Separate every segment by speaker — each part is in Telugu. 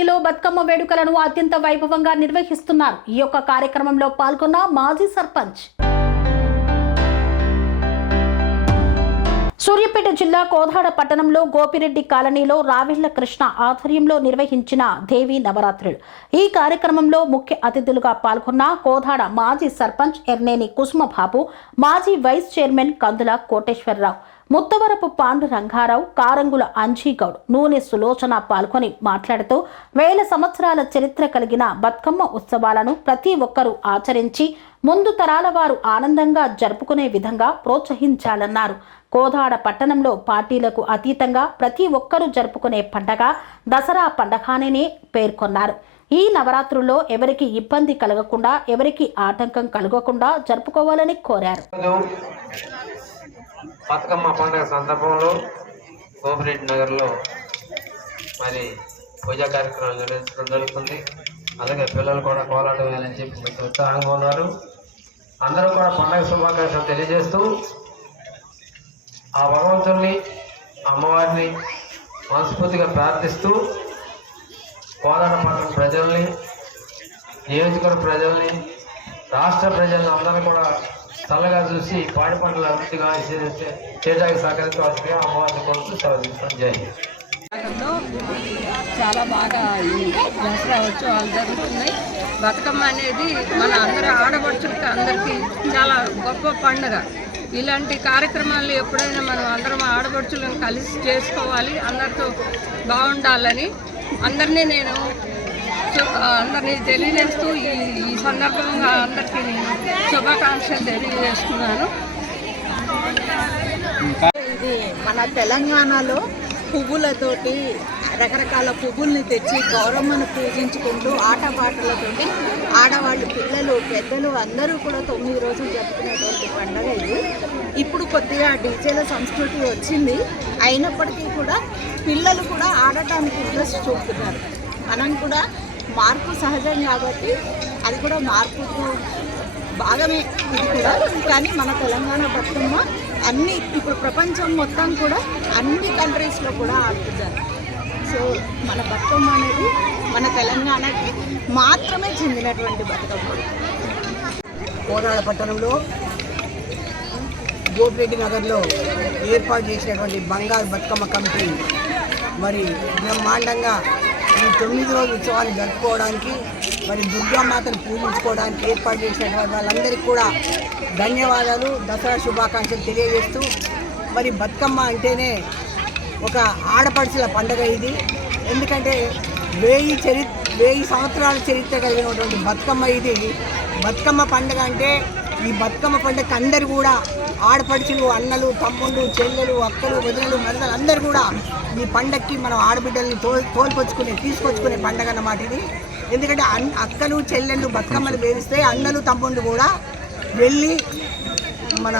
Speaker 1: అకాడమీలో బతుకమ్మ వేడుకలను అత్యంత వైభవంగా నిర్వహిస్తున్నారు. ఈ యొక్క కార్యక్రమంలో పాల్గొన్న మాజీ సర్పంచ్. సూర్యాపేట జిల్లా కోదాడ పట్టణంలో గోపిరెడ్డి కాలనీలో రావిళ్ళ కృష్ణ ఆధ్వర్యంలో నిర్వహించిన దేవి నవరాత్రులు. ఈ కార్యక్రమంలో ముఖ్య అతిథులుగా పాల్గొన్న కోదాడ మాజీ సర్పంచ్ ఎర్నేని కుసుమబాబు మాజీ వైస్ చైర్మన్ కందుల కోటేశ్వరరావు ముత్తవరపు పాండు రంగారావు కారంగుల అంజీగౌడ్ నూనె సులోచన పాల్గొని మాట్లాడుతూ వేల సంవత్సరాల చరిత్ర కలిగిన బతుకమ్మ ఉత్సవాలను ప్రతి ఒక్కరూ ఆచరించి ముందు తరాల వారు ఆనందంగా జరుపుకునే విధంగా ప్రోత్సహించాలన్నారు. కోదాడ పట్టణంలో పార్టీలకు అతీతంగా ప్రతి ఒక్కరూ జరుపుకునే పండగ దసరా పండగానే పేర్కొన్నారు. ఈ నవరాత్రుల్లో ఎవరికి ఇబ్బంది కలగకుండా ఎవరికి ఆటంకం కలగకుండా జరుపుకోవాలని కోరారు.
Speaker 2: బతుకమ్మ పండుగ సందర్భంలో గోపిరెడ్డి నగర్లో మరి పూజా కార్యక్రమం నిర్వహించడం జరుగుతుంది. అలాగే పిల్లలు కూడా కోలాటం వేయాలని చెప్పి మంచి ఉత్సాహంగా ఉన్నారు అందరూ కూడా పండుగ శుభాకాంక్షలు తెలియజేస్తూ ఆ భగవంతుల్ని అమ్మవారిని మనస్ఫూర్తిగా ప్రార్థిస్తూ కోలాట పట్టణ ప్రజల్ని నియోజకవర్గ ప్రజల్ని రాష్ట్ర ప్రజల్ని అందరూ కూడా చల్లగా చూసి పాడి పంటలు అభివృద్ధిగా చేయడానికి సహకరించవలసిందిగా అమ్మవారిని కోరుతూ సెలవు జై
Speaker 3: చాలా బాగా దసరా ఉత్సవాలు జరుగుతున్నాయి. బతుకమ్మ అనేది మన అందరూ ఆడపడుచులకి అందరికీ చాలా గొప్ప పండుగ. ఇలాంటి కార్యక్రమాలు ఎప్పుడైనా మనం అందరం ఆడపడుచులను కలిసి చేసుకోవాలి అందరితో బాగుండాలని. అందరినీ నేను అందరినీ తెలియజేస్తూ ఈ ఈ సందర్భంగా అందరికీ నేను శుభాకాంక్షలు తెలియజేస్తున్నాను.
Speaker 4: ఇది మన తెలంగాణలో పువ్వులతోటి రకరకాల పువ్వుల్ని తెచ్చి గౌరమ్మను పూజించుకుంటూ ఆటపాటలతోటి ఆడవాళ్ళు పిల్లలు పెద్దలు అందరూ కూడా తొమ్మిది రోజులు జరుపుకునేటువంటి పండుగ ఇది. ఇప్పుడు కొద్దిగా డీజేల సంస్కృతి వచ్చింది. అయినప్పటికీ కూడా పిల్లలు కూడా ఆడటానికి ఇంట్రెస్ట్ చూపుతున్నారు. మనం కూడా మార్పు సహజం కాబట్టి అది కూడా మార్పుకు భాగమే ఇది కూడా. కానీ మన తెలంగాణ బతుకమ్మ అన్ని ఇప్పుడు ప్రపంచం మొత్తం కూడా అన్ని కంట్రీస్లో కూడా ఆడుతున్నారు సో మన బతుకమ్మ అనేది మన తెలంగాణకి మాత్రమే చెందినటువంటి బతుకమ్మ
Speaker 5: కోనాడ పట్టణంలో గోపిరెడ్డి నగర్లో ఏర్పాటు చేసినటువంటి బంగారు బతుకమ్మ కమిటీ మరి బ్రహ్మాండంగా ఈ తొమ్మిది రోజుల ఉత్సవాన్ని జరుపుకోవడానికి మరి దుర్గామాతను పూజించుకోవడానికి ఏర్పాటు చేసినటువంటి వాళ్ళందరికీ కూడా ధన్యవాదాలు దసరా శుభాకాంక్షలు తెలియజేస్తూ మరి బతుకమ్మ అంటేనే ఒక ఆడపడుచుల పండగ ఇది. ఎందుకంటే వెయ్యి చరి వెయ్యి సంవత్సరాల చరిత్ర కలిగినటువంటి బతుకమ్మ ఇది. బతుకమ్మ పండుగ అంటే ఈ బతుకమ్మ పండుగకి అందరు కూడా ఆడపడుచులు అన్నలు తమ్ముళ్ళు చెల్లెలు అక్కలు వదినలు మరదలు అందరూ కూడా ఈ పండక్కి మనం ఆడబిడ్డల్ని తో తోల్పొచ్చుకునే తీసుకొచ్చుకునే పండగ అన్నమాట ఇది. ఎందుకంటే అన్ అక్కలు చెల్లెళ్ళు బతుకమ్మలు వేరిస్తే అన్నలు తమ్ముళ్ళు కూడా వెళ్ళి మన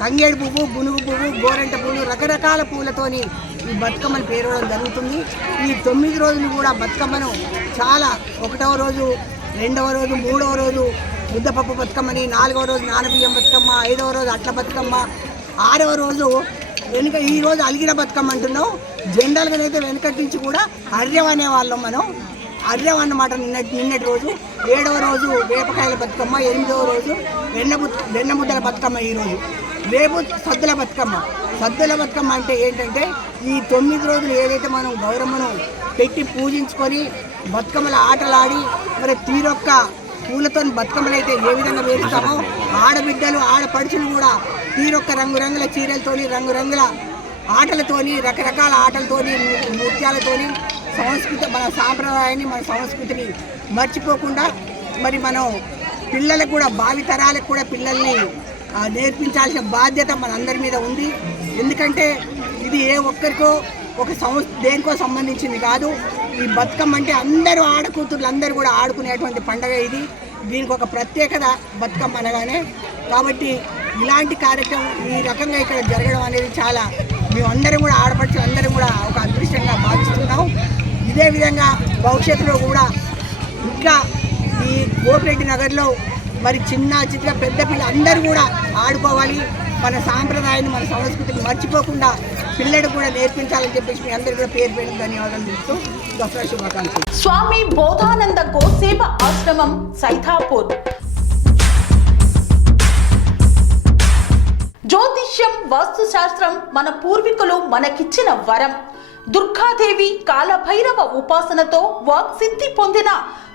Speaker 5: తంగేడు పువ్వు గునుగు పువ్వు గోరంట పువ్వులు రకరకాల పూలతోని ఈ బతుకమ్మను పేరవడం జరుగుతుంది. ఈ తొమ్మిది రోజులు కూడా బతుకమ్మను చాలా ఒకటవ రోజు రెండవ రోజు మూడవ రోజు ముద్దపప్పు బతుకమ్మని నాలుగవ రోజు నానబియ్యం బతుకమ్మ ఐదవ రోజు అట్ల బతుకమ్మ ఆరవ రోజు వెనుక ఈ రోజు అలిగిన బతుకమ్మ అంటున్నాం జనరల్గా అయితే వెనకటి నుంచి కూడా అర్యం అనేవాళ్ళం మనం. అర్యం అన్నమాట నిన్నటి నిన్నటి రోజు. ఏడవ రోజు వేపకాయల బతుకమ్మ ఎనిమిదవ రోజు వెన్న వెన్న ముద్దల బతుకమ్మ ఈరోజు రేపు సద్దుల బతుకమ్మ. సద్దుల బతుకమ్మ అంటే ఏంటంటే ఈ తొమ్మిది రోజులు ఏదైతే మనం గౌరమ్మను పెట్టి పూజించుకొని బతుకమ్మల ఆటలాడి మరి తీరొక్క పూలతో బతుకమ్మలైతే ఏ విధంగా వేస్తామో ఆడబిడ్డలు ఆడపడుచులు కూడా తీరొక్క రంగురంగుల చీరలతోని రంగురంగుల ఆటలతోని రకరకాల ఆటలతోని నృత్యాలతోని సంస్కృతి మన సాంప్రదాయాన్ని మన సంస్కృతిని మర్చిపోకుండా మరి మనం పిల్లలకు కూడా భావితరాలకు కూడా పిల్లల్ని నేర్పించాల్సిన బాధ్యత మనందరి మీద ఉంది. ఎందుకంటే ఇది ఏ ఒక్కరికో ఒక సంస్థ దేనికో సంబంధించింది కాదు. ఈ బతుకమ్మ అంటే అందరూ ఆడకూతుర్లు అందరూ కూడా ఆడుకునేటువంటి పండగ ఇది. దీనికి ఒక ప్రత్యేకత బతుకమ్మ అనగానే కాబట్టి ఇలాంటి కార్యక్రమం ఈ రకంగా ఇక్కడ జరగడం అనేది చాలా మేమందరం కూడా ఆడపడుచు అందరం కూడా ఒక అదృష్టంగా భావిస్తున్నాం. ఇదే విధంగా భవిష్యత్తులో కూడా ఇంకా ఈ గోపిరెడ్డి నగర్లో మరి చిన్న చిన్న పెద్ద పిల్ల అందరూ కూడా ఆడుకోవాలి. మన సాంప్రదాయాన్ని మన సంస్కృతిని మర్చిపోకుండా పిల్లడు కూడా నేర్పించాలని చెప్పేసి మీ అందరికీ కూడా పేరు పేరు ధన్యవాదాలు చెప్తూ దసరా శుభాకాంక్షలు.
Speaker 1: స్వామి బోధానంద గోసేవ ఆశ్రమం సైథాపూర్ జ్యోతిష్యం వాస్తుశాస్త్రం మన పూర్వీకులు మనకిచ్చిన వరం. దుర్గాదేవి కాలభైరవ ఉపాసనతో వాక్సిద్ధి పొందిన